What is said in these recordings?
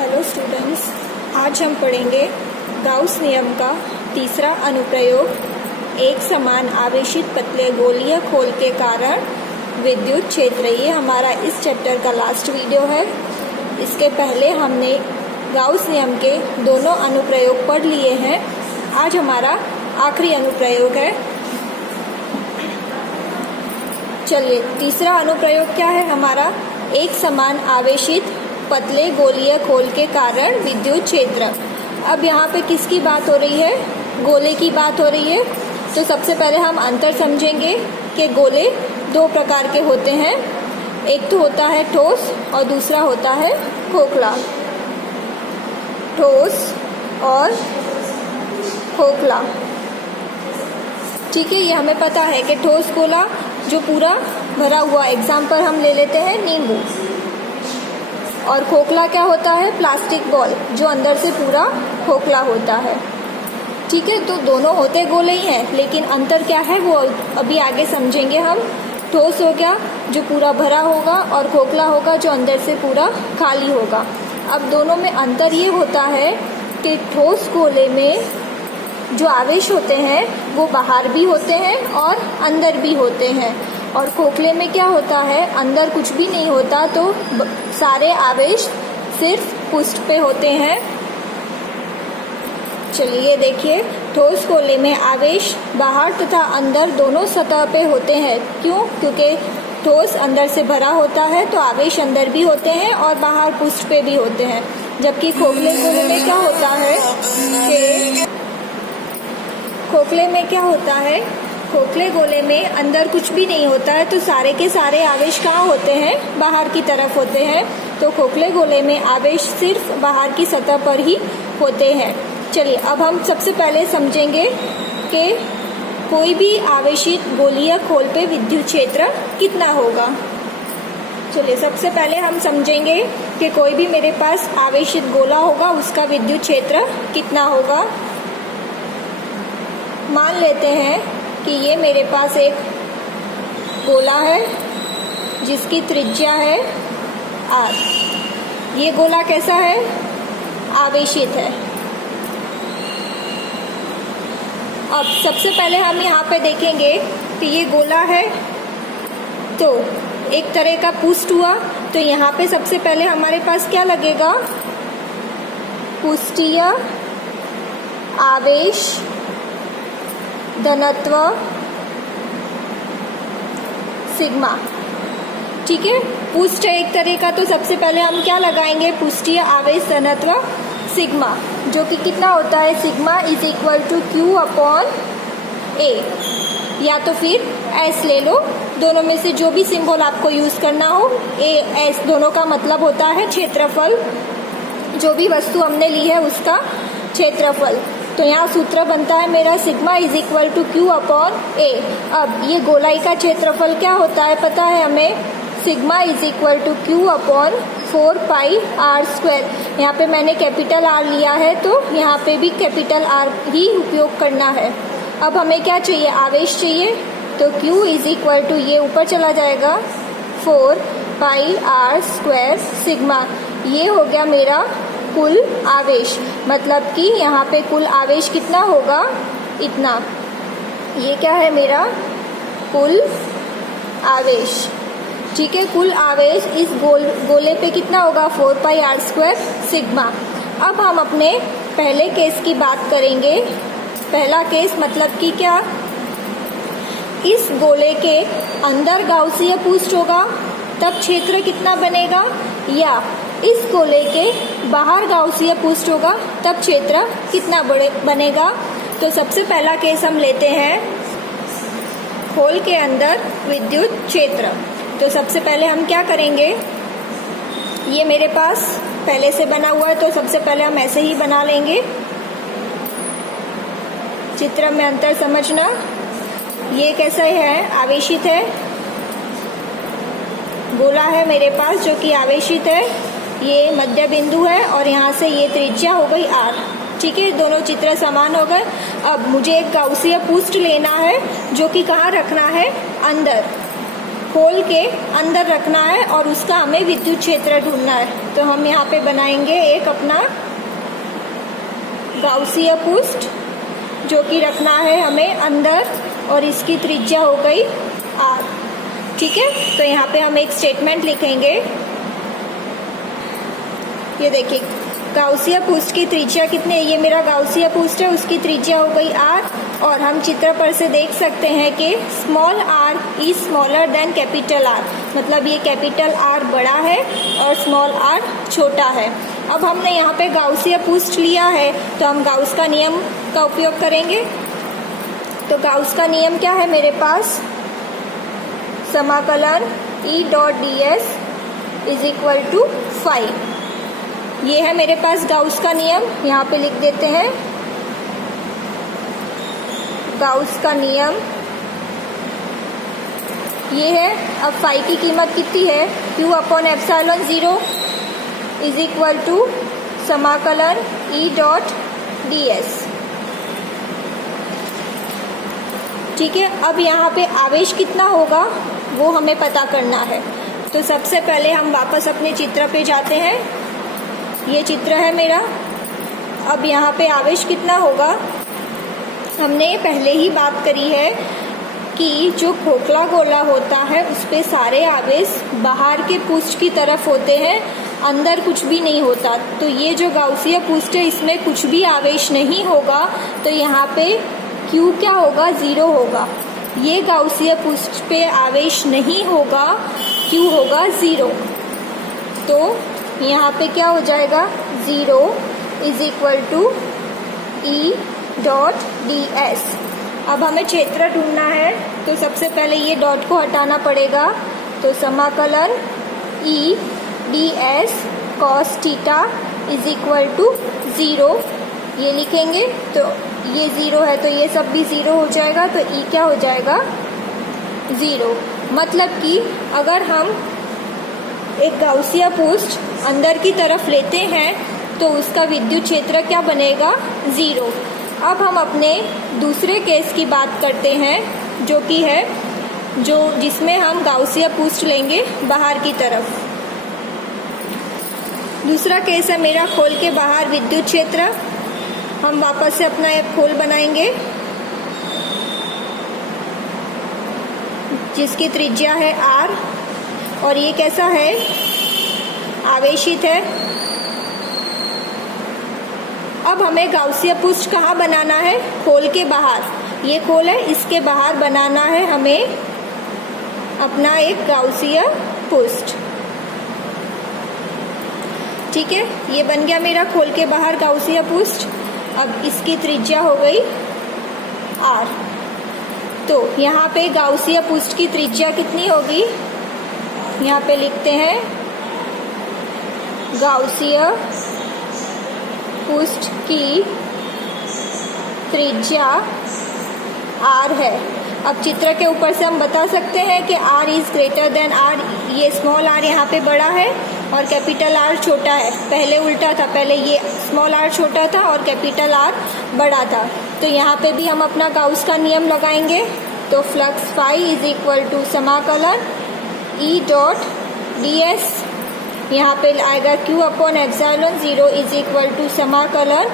Hello students, आज हम पढ़ेंगे गाउस नियम का तीसरा अनुप्रयोग। एक समान आवेशित पतले गोलीय खोल के कारण विद्युत क्षेत्र। ये हमारा इस चैप्टर का लास्ट वीडियो है। इसके पहले हमने गाउस नियम के दोनों अनुप्रयोग पढ़ लिए हैं। आज हमारा आखिरी अनुप्रयोग है। चलिए, तीसरा अनुप्रयोग क्या है हमारा? एक समान आवेशित पतले गोलीय खोल के कारण विद्युत क्षेत्र। अब यहाँ पे किसकी बात हो रही है? गोले की बात हो रही है। तो सबसे पहले हम अंतर समझेंगे कि गोले दो प्रकार के होते हैं। एक तो होता है ठोस और दूसरा होता है खोखला। ठोस और खोखला, ठीक है। ये हमें पता है कि ठोस गोला जो पूरा भरा हुआ, एग्जाम्पल हम ले लेते हैं नींबू। और खोखला क्या होता है? प्लास्टिक बॉल, जो अंदर से पूरा खोखला होता है, ठीक है। तो दोनों होते गोले ही हैं, लेकिन अंतर क्या है वो अभी आगे समझेंगे हम। ठोस हो गया जो पूरा भरा होगा, और खोखला होगा जो अंदर से पूरा खाली होगा। अब दोनों में अंतर ये होता है कि ठोस गोले में जो आवेश होते हैं वो बाहर भी होते हैं और अंदर भी होते हैं। और खोखले में क्या होता है? अंदर कुछ भी नहीं होता, तो सारे आवेश सिर्फ पृष्ठ पे होते हैं। चलिए देखिए, ठोस गोले में आवेश बाहर तथा अंदर दोनों सतह पे होते हैं। क्यों? क्योंकि ठोस अंदर से भरा होता है, तो आवेश अंदर भी होते हैं और बाहर पृष्ठ पे भी होते हैं। जबकि खोखले गोले में क्या होता है कि खोखले गोले में अंदर कुछ भी नहीं होता है, तो सारे के सारे आवेश कहाँ होते हैं? बाहर की तरफ होते हैं। तो खोखले गोले में आवेश सिर्फ बाहर की सतह पर ही होते हैं। चलिए, अब हम सबसे पहले समझेंगे कि कोई भी आवेशित गोलीय खोल पे विद्युत क्षेत्र कितना होगा। चलिए, सबसे पहले हम समझेंगे कि कोई भी मेरे पास आवेशित गोला होगा, उसका विद्युत क्षेत्र कितना होगा। मान लेते हैं कि ये मेरे पास एक गोला है जिसकी त्रिज्या है r। ये गोला कैसा है? आवेशित है। अब सबसे पहले हम यहाँ पे देखेंगे कि ये गोला है, तो एक तरह का पृष्ठ हुआ। तो यहाँ पे सबसे पहले हमारे पास क्या लगेगा? पृष्ठीय आवेश घनत्व सिग्मा, ठीक है। पृष्ठ एक तरह का, तो सबसे पहले हम क्या लगाएंगे? पृष्ठीय आवेश घनत्व सिग्मा, जो कि कितना होता है? Sigma is equal to Q upon A, या तो फिर S ले लो। दोनों में से जो भी सिंबल आपको यूज करना हो। A S दोनों का मतलब होता है क्षेत्रफल। जो भी वस्तु हमने ली है उसका क्षेत्रफल। तो यहाँ सूत्र बनता है मेरा sigma is equal to Q upon A। अब ये गोलाई का क्षेत्रफल क्या होता है पता है हमें? Sigma is equal to Q upon 4 pi R square. यहाँ पे मैंने कैपिटल R लिया है, तो यहाँ पे भी कैपिटल R ही उपयोग करना है। अब हमें क्या चाहिए? आवेश चाहिए। तो Q इज इक्वल टू, ये ऊपर चला जाएगा, 4 पाई R स्क्वायर सिग्मा। ये हो गया मेरा कुल आवेश। मतलब कि यहाँ पे कुल आवेश कितना होगा? इतना। ये क्या है मेरा? कुल आवेश, ठीक है। कुल आवेश इस गोले पे कितना होगा? 4 पाई R स्क्वायर सिग्मा। अब हम अपने पहले केस की बात करेंगे। पहला केस मतलब कि क्या? इस गोले के अंदर गाउसीय पृष्ठ होगा, तब क्षेत्र कितना बनेगा? या इस गोले के बाहर गाउसीय पृष्ठ होगा, तब क्षेत्र कितना बनेगा? तो सबसे पहला केस हम लेते हैं खोल के अंदर विद्युत क्षेत्र। तो सबसे पहले हम क्या करेंगे? ये मेरे पास पहले से बना हुआ है, तो सबसे पहले हम ऐसे ही बना लेंगे। चित्र में अंतर समझना। ये कैसा है? आवेशित है। गोला है मेरे पास जो कि आवेशित है। ये मध्य बिंदु है और यहाँ से ये त्रिज्या हो गई R, ठीक है। दोनों चित्र समान हो गए। अब मुझे एक गाउसीय पृष्ठ लेना है जो कि कहाँ रखना है? अंदर। खोल के अंदर रखना है और उसका हमें विद्युत क्षेत्र ढूंढना है। तो हम यहाँ पे बनाएंगे एक अपना गाउसीय पृष्ठ जो कि रखना है हमें अंदर, और इसकी त्रिज्या हो गई r। ठीक है, तो यहाँ पे हम एक स्टेटमेंट लिखेंगे। ये देखिए गाउसीय पृष्ठ की त्रिज्या कितनी है, ये मेरा गाउसीय पृष्ठ है, उसकी त्रिज्या हो गई r। और हम चित्र पर से देख सकते हैं कि small r is smaller than capital R, मतलब ये कैपिटल R बड़ा है और स्मॉल r छोटा है। अब हमने यहाँ पे गाउसीय पृष्ठ लिया है तो हम गाउस का नियम का उपयोग करेंगे। तो गाउस का नियम क्या है मेरे पास, समाकलन E dot ds is equal to 5। ये है मेरे पास गाउस का नियम, यहाँ पे लिख देते हैं गाउस का नियम ये है। अब फाई की कीमत कितनी है, Q upon epsilon 0 is equal to समाकलन E डॉट ds। ठीक है, अब यहाँ पे आवेश कितना होगा वो हमें पता करना है। तो सबसे पहले हम वापस अपने चित्र पे जाते हैं। ये चित्र है मेरा। अब यहाँ पे आवेश कितना होगा, हमने पहले ही बात करी है कि जो खोखला गोला होता है उस पे सारे आवेश बाहर के पृष्ठ की तरफ होते हैं, अंदर कुछ भी नहीं होता। तो ये जो गाउसीय पृष्ठ है इसमें कुछ भी आवेश नहीं होगा, तो यहाँ पे Q क्या होगा, 0 होगा। ये गाउसीय पृष्ठ पे आवेश नहीं होगा, Q होगा 0। तो यहाँ पे क्या हो जाएगा, 0 is equal to E dot ds। अब हमें क्षेत्र ढूंढना है तो सबसे पहले ये डॉट को हटाना पड़ेगा। तो समाकलन E ds cos theta is equal to 0 ये लिखेंगे। तो ये 0 है तो ये सब भी 0 हो जाएगा, तो E क्या हो जाएगा, 0। मतलब कि अगर हम एक गाउसीय पृष्ठ अंदर की तरफ लेते हैं तो उसका विद्युत क्षेत्र क्या बनेगा, 0। अब हम अपने दूसरे केस की बात करते हैं जो कि है जिसमें हम गाउसीय पृष्ठ लेंगे बाहर की तरफ। दूसरा केस है मेरा खोल के बाहर विद्युत क्षेत्र। हम वापस से अपना एक खोल बनाएंगे जिसकी त्रिज्या है r, और ये कैसा है, आवेशित है। अब हमें गाउसीय पृष्ठ कहाँ बनाना है, खोल के बाहर। ये खोल है, इसके बाहर बनाना है हमें अपना एक गाउसीय पृष्ठ। ठीक है, ये बन गया मेरा खोल के बाहर गाउसीय पृष्ठ। अब इसकी त्रिज्या हो गई r। तो यहाँ पे गाउसीय पृष्ठ की त्रिज्या कितनी होगी, यहाँ पे लिखते हैं गाउसीय पृष्ठ की त्रिज्या r है। अब चित्र के ऊपर से हम बता सकते हैं कि r is greater than r। ये स्मॉल r यहाँ पे बड़ा है और कैपिटल R छोटा है। पहले उल्टा था, पहले ये स्मॉल r छोटा था और कैपिटल R बड़ा था। तो यहाँ पे भी हम अपना गाउस का नियम लगाएंगे। तो flux phi is equal to समाकलन E डॉट ds। यहाँ पे आएगा Q upon epsilon 0 is equal to समाकलन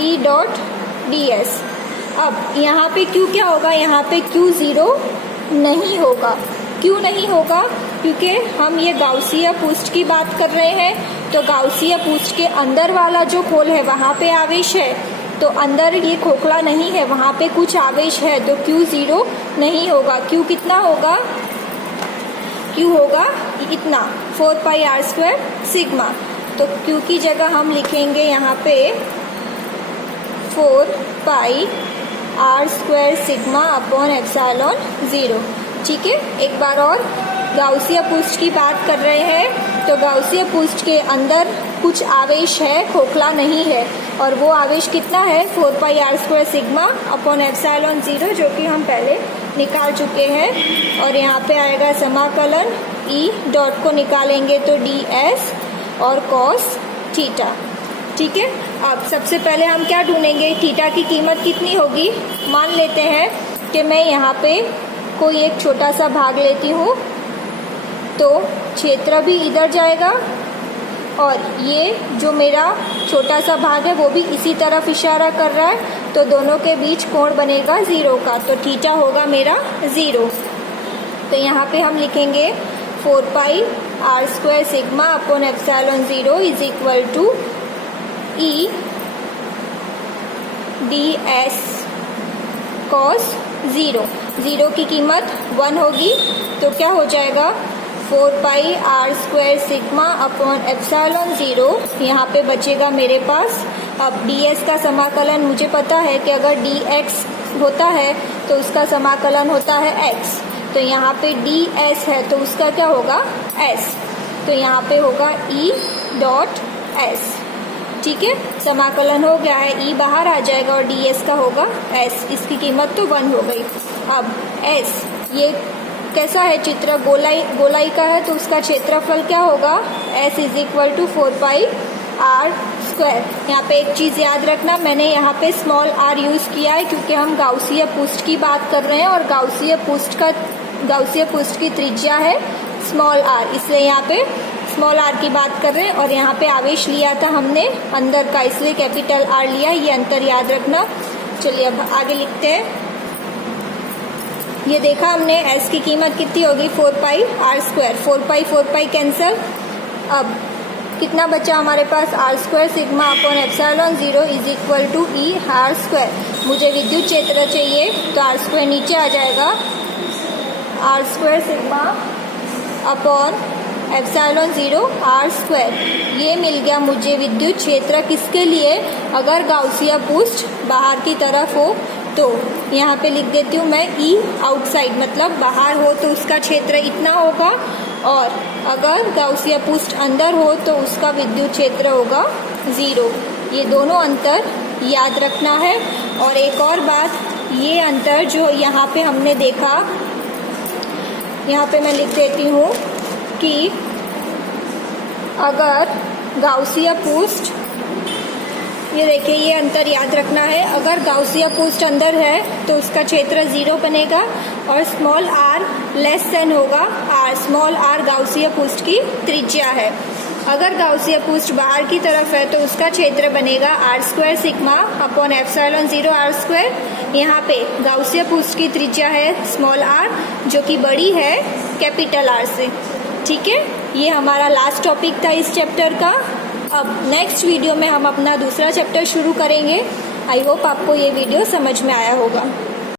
E डॉट ds। अब यहाँ पे Q क्या होगा, यहाँ पे Q 0 नहीं होगा। क्यों नहीं होगा, क्योंकि हम ये गाउसीय पृष्ठ की बात कर रहे हैं। तो गाउसीय पृष्ठ के अंदर वाला जो खोल है वहाँ पे आवेश है, तो अंदर ये खोखला नहीं है, वहाँ पे कुछ आवेश है, तो Q 0 नहीं होगा। Q कितना होगा, Q होगा इतना 4 पाई r स्क्वायर सिग्मा। तो Q की जगह हम लिखेंगे यहाँ पे 4 pi r square sigma upon epsilon 0। ठीक है, एक बार और गाउसीय पृष्ठ की बात कर रहे हैं। तो गाउसीय पृष्ठ के अंदर कुछ आवेश है, खोखला नहीं है, और वो आवेश कितना है, 4 pi r square sigma upon epsilon 0, जो कि हम पहले निकाल चुके हैं। और यहाँ पे आएगा समाकलन E डॉट को निकालेंगे तो ds और cos थीटा। ठीक है, अब सबसे पहले हम क्या ढूंढेंगे, थीटा की कीमत कितनी होगी। मान लेते हैं कि मैं यहाँ पे कोई एक छोटा सा भाग लेती हूँ तो क्षेत्र भी इधर जाएगा और ये जो मेरा छोटा सा भाग है वो भी इसी तरफ इशारा कर रहा है, तो दोनों के बीच कोण बनेगा 0 का, तो थीटा होगा मेरा 0। तो यहाँ पे हम लिखेंगे 4 pi R square sigma upon epsilon 0 is equal to E D S cos 0 की कीमत 1 होगी, तो क्या हो जाएगा 4 pi R square sigma upon epsilon 0, यहाँ पे बचेगा मेरे पास। अब ds का समाकलन मुझे पता है कि अगर dx होता है तो उसका समाकलन होता है x, तो यहाँ पे ds है तो उसका क्या होगा s, तो यहाँ पे होगा e डॉट s। ठीक है, समाकलन हो गया है, e बाहर आ जाएगा और ds का होगा s, इसकी कीमत तो 1 हो गई। अब s ये कैसा है चित्र, गोलाई का है, तो उसका क्षेत्रफल क्या होगा s is equal to 4 pi R square. यहाँ पे एक चीज़ याद रखना, मैंने यहाँ पे स्मॉल r यूज़ किया है क्योंकि हम गाउसीय पृष्ठ की बात कर रहे हैं और गाउसीय पृष्ठ की त्रिज्या है स्मॉल r, इसलिए यहाँ पे स्मॉल r की बात कर रहे हैं। और यहाँ पे आवेश लिया था हमने अंदर का, इसलिए कैपिटल R लिया, ये अंतर याद रखना। चलिए अब आगे लिखते हैं। ये देखा हमने s की कीमत कितनी होगी 4 pi R square, 4 pi cancel. अब कितना बचा हमारे पास R square sigma upon epsilon 0 is equal to E R square. मुझे विद्युत क्षेत्र चाहिए तो आर स्क्वायर नीचे आ जाएगा, R square sigma upon epsilon 0 R square. ये मिल गया मुझे विद्युत क्षेत्र, किसके लिए, अगर गाउसीय पृष्ठ बाहर की तरफ हो तो। यहाँ पे लिख देती हूँ मैं E आउटसाइड, मतलब बाहर हो तो उसका क्षेत्र इतना होगा, और अगर गाउसीय पृष्ठ अंदर हो तो उसका विद्युत क्षेत्र होगा 0। ये दोनों अंतर याद रखना है। और एक और बात, ये अंतर जो यहाँ पे हमने देखा, यहाँ पे मैं लिख देती हूँ कि अगर गाउसीय पृष्ठ, ये देखिए ये अंतर याद रखना है, अगर गाउसीय पृष्ठ अंदर है तो उसका क्षेत्र 0 बनेगा और स्मॉल r लेस देन होगा r, स्मॉल r गाउसीय पृष्ठ की त्रिज्या है। अगर गाउसीय पृष्ठ बाहर की तरफ है तो उसका क्षेत्र बनेगा R square sigma upon epsilon 0 R square. यहाँ पे गाउसीय पृष्ठ की त्रिज्या है स्मॉल r, जो कि बड़ी है कैपिटल R से। ठीक है, ये हमारा लास्ट टॉपिक था इस चैप्टर का। अब नेक्स्ट वीडियो में हम अपना दूसरा चैप्टर शुरू करेंगे। आई होप आपको ये वीडियो समझ में आया होगा।